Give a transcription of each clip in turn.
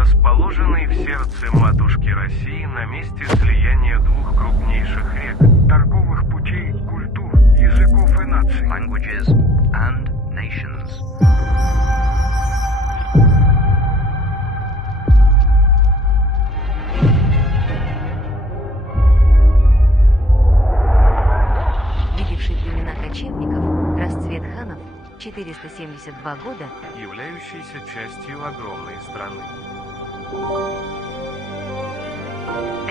расположенный в сердце матушки России на месте слияния двух крупнейших рек, торговых путей, культур, языков и наций. Languages and nations. Видевший племена кочевников, расцвет ханов, 472 года, Являющийся частью огромной страны.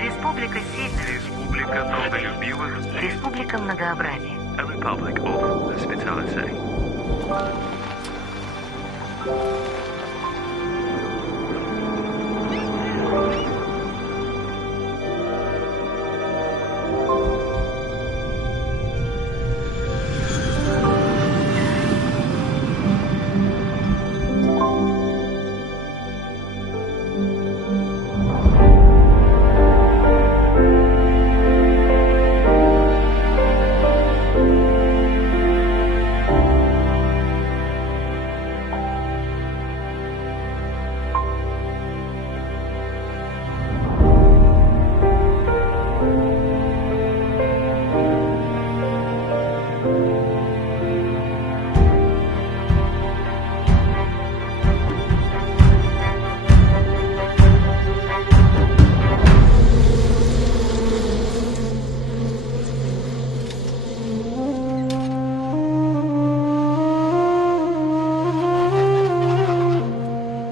Республика Сильных, Республика трудолюбивых, Республика Многообразия. A Republic of Hospitality.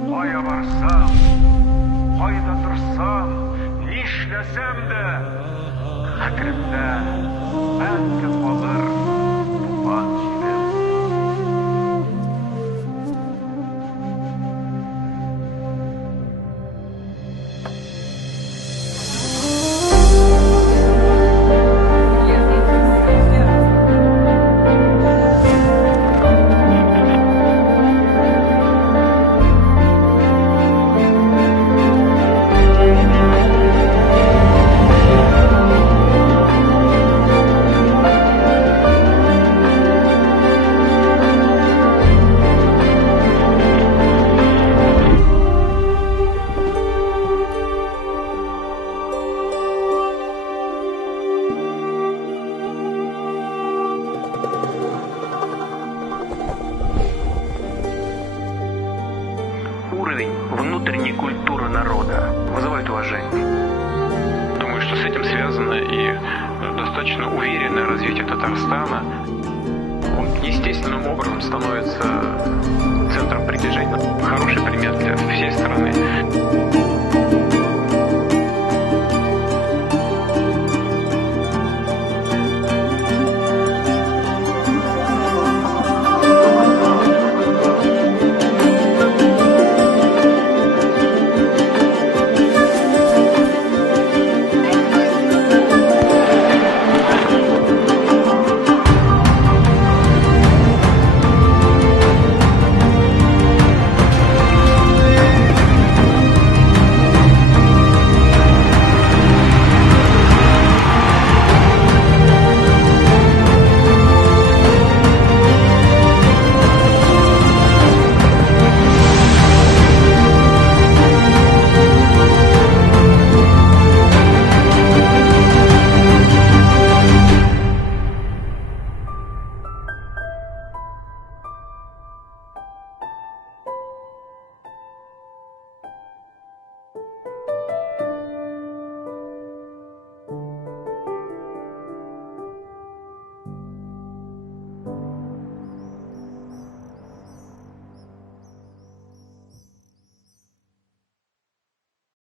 Кая барсам, кайда торсам, нишләсәм дә, хәтеремдә мәңге калыр туган җирем. Уровень внутренней культуры народа вызывает уважение. Думаю, что с этим связано и достаточно уверенное развитие Татарстана. Он естественным образом становится центром притяжения.